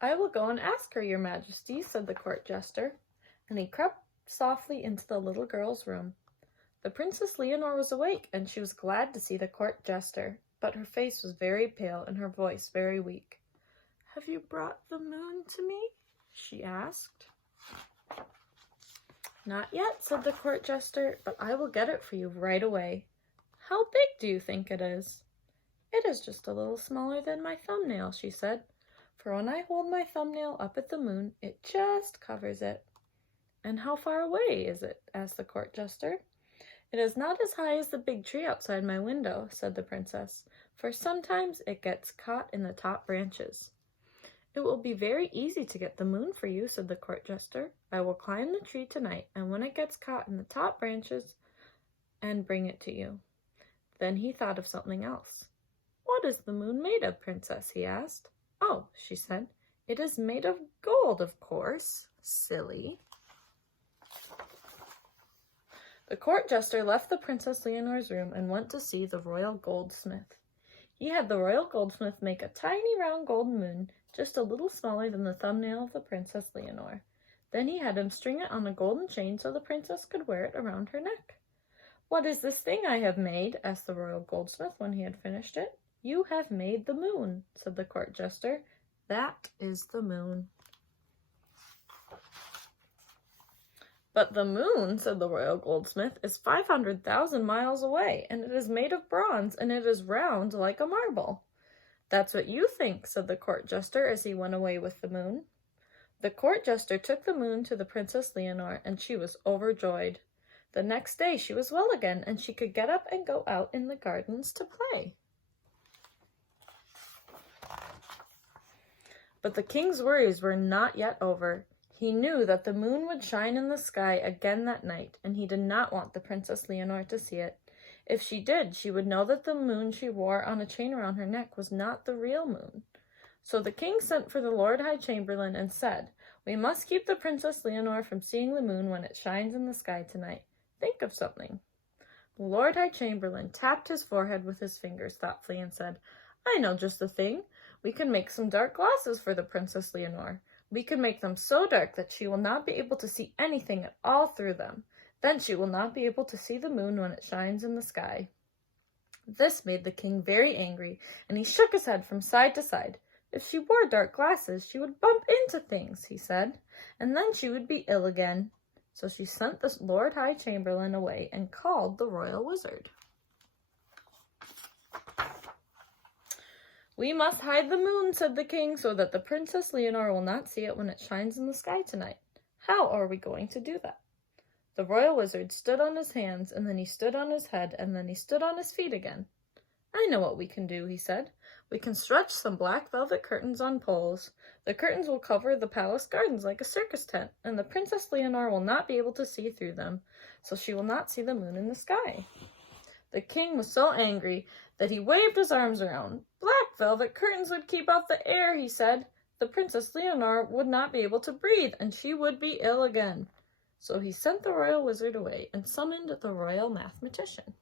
I will go and ask her, your majesty, said the court jester, and he crept softly into the little girl's room. The Princess Leonore was awake, and she was glad to see the court jester, but her face was very pale and her voice very weak. "Have you brought the moon to me?" she asked. "Not yet," said the court jester, "but I will get it for you right away." "How big do you think it is?" "It is just a little smaller than my thumbnail," she said, "for when I hold my thumbnail up at the moon, it just covers it." "And how far away is it?" asked the court jester. "It is not as high as the big tree outside my window," said the princess, "for sometimes it gets caught in the top branches." "It will be very easy to get the moon for you," said the court jester. "I will climb the tree tonight, and when it gets caught in the top branches, and bring it to you." Then he thought of something else. "What is the moon made of, princess?" he asked. "Oh," she said, "it is made of gold, of course. Silly." The court jester left the Princess Leonore's room and went to see the royal goldsmith. He had the royal goldsmith make a tiny round golden moon, just a little smaller than the thumbnail of the Princess Leonore. Then he had him string it on a golden chain so the princess could wear it around her neck. "What is this thing I have made?" asked the royal goldsmith when he had finished it. "You have made the moon," said the court jester. "That is the moon." "But the moon," said the royal goldsmith, "is 500,000 miles away, and it is made of bronze, and it is round like a marble." "That's what you think," said the court jester as he went away with the moon. The court jester took the moon to the Princess Leonore, and she was overjoyed. The next day she was well again, and she could get up and go out in the gardens to play. But the king's worries were not yet over. He knew that the moon would shine in the sky again that night, and he did not want the Princess Leonore to see it. If she did, she would know that the moon she wore on a chain around her neck was not the real moon. So the king sent for the Lord High Chamberlain and said, "We must keep the Princess Leonore from seeing the moon when it shines in the sky tonight. Think of something." The Lord High Chamberlain tapped his forehead with his fingers thoughtfully and said, "I know just the thing. We can make some dark glasses for the Princess Leonore. We can make them so dark that she will not be able to see anything at all through them. Then she will not be able to see the moon when it shines in the sky." This made the king very angry, and he shook his head from side to side. "If she wore dark glasses, she would bump into things," he said, "and then she would be ill again." So she sent the Lord High Chamberlain away and called the royal wizard. "We must hide the moon," said the king, "so that the Princess Leonore will not see it when it shines in the sky tonight. How are we going to do that?" The royal wizard stood on his hands, and then he stood on his head, and then he stood on his feet again. "I know what we can do," he said. "We can stretch some black velvet curtains on poles. The curtains will cover the palace gardens like a circus tent, and the Princess Leonore will not be able to see through them, so she will not see the moon in the sky." The king was so angry that he waved his arms around. "Black velvet curtains would keep out the air," he said. "The Princess Leonore would not be able to breathe, and she would be ill again." So he sent the royal wizard away and summoned the royal mathematician.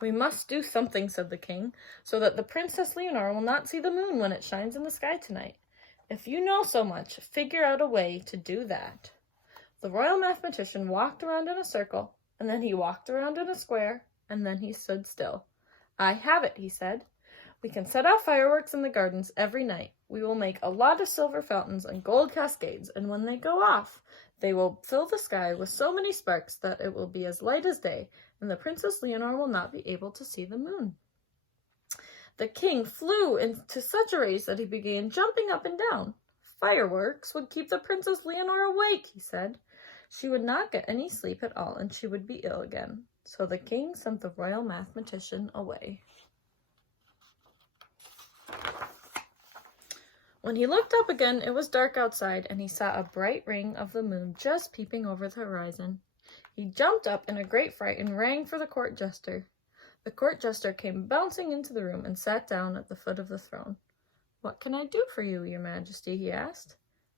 "We must do something," said the king, "so that the Princess Leonore will not see the moon when it shines in the sky tonight. If you know so much, figure out a way to do that." The royal mathematician walked around in a circle, and then he walked around in a square, and then he stood still. "I have it," he said. "We can set off fireworks in the gardens every night. We will make a lot of silver fountains and gold cascades, and when they go off, they will fill the sky with so many sparks that it will be as light as day, and the Princess Leonore will not be able to see the moon." The king flew into such a race that he began jumping up and down. "Fireworks would keep the Princess Leonore awake," he said. "She would not get any sleep at all, and she would be ill again." So the king sent the royal mathematician away. When he looked up again, it was dark outside, and he saw a bright ring of the moon just peeping over the horizon. He jumped up in a great fright and rang for the court jester. The court jester came bouncing into the room and sat down at the foot of the throne. "What can I do for you, your majesty?" he asked.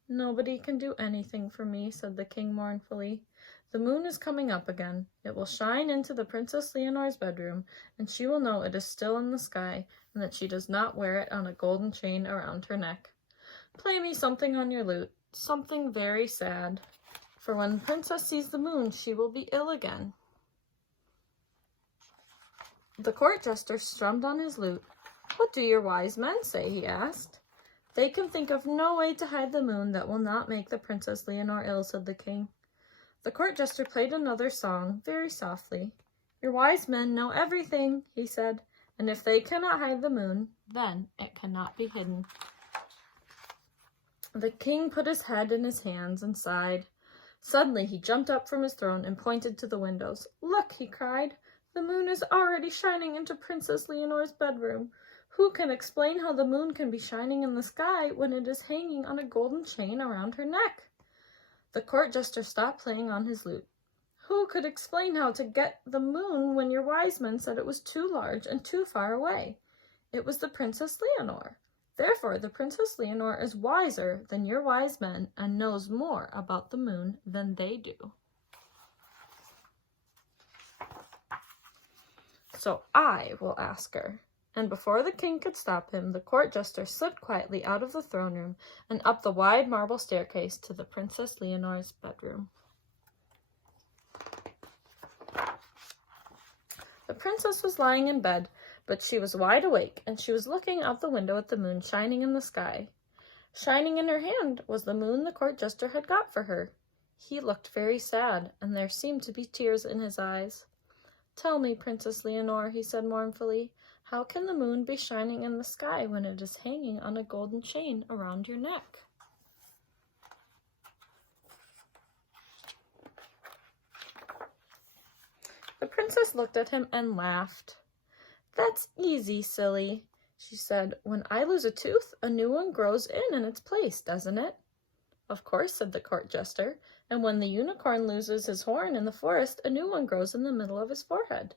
"Nobody can do anything for me," said the king mournfully. The moon is coming up again. It will shine into the Princess Leonore's bedroom, and she will know it is still in the sky, and that she does not wear it on a golden chain around her neck. Play me something on your lute, something very sad, for when the princess sees the moon, she will be ill again." The court jester strummed on his lute. "What do your wise men say?" he asked. "They can think of no way to hide the moon that will not make the Princess Leonore ill," said the king. The court jester played another song, very softly. "Your wise men know everything," he said, "and if they cannot hide the moon, then it cannot be hidden." The king put his head in his hands and sighed. Suddenly he jumped up from his throne and pointed to the windows. "Look," he cried, "the moon is already shining into Princess Leonore's bedroom. Who can explain how the moon can be shining in the sky when it is hanging on a golden chain around her neck?" The court jester stopped playing on his lute. "Who could explain how to get the moon when your wise men said it was too large and too far away? It was the Princess Leonore. Therefore, the Princess Leonore is wiser than your wise men and knows more about the moon than they do. So I will ask her." And before the king could stop him, the court jester slipped quietly out of the throne room and up the wide marble staircase to the Princess Leonore's bedroom. The princess was lying in bed, but she was wide awake, and she was looking out the window at the moon shining in the sky. Shining in her hand was the moon the court jester had got for her. He looked very sad, and there seemed to be tears in his eyes. "Tell me, Princess Leonore," he said mournfully, "how can the moon be shining in the sky when it is hanging on a golden chain around your neck?" The princess looked at him and laughed. "That's easy, silly," she said. "When I lose a tooth, a new one grows in its place, doesn't it?" "Of course," said the court jester. "And when the unicorn loses his horn in the forest, a new one grows in the middle of his forehead."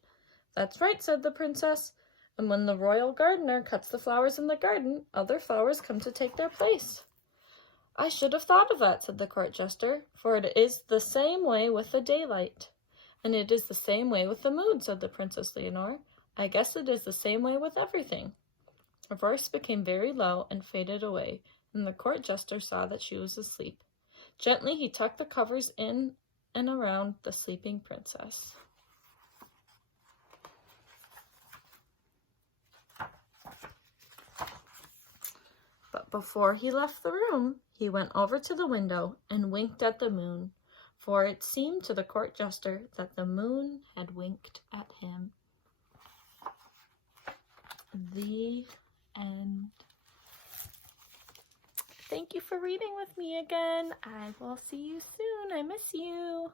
"That's right," said the princess. "And when the royal gardener cuts the flowers in the garden, other flowers come to take their place." "I should have thought of that," said the court jester, "for it is the same way with the daylight." "And it is the same way with the moon," said the Princess Leonore. "I guess it is the same way with everything." Her voice became very low and faded away, and the court jester saw that she was asleep. Gently he tucked the covers in and around the sleeping princess. But before he left the room, he went over to the window and winked at the moon, for it seemed to the court jester that the moon had winked at him. The end. Thank you for reading with me again. I will see you soon. I miss you.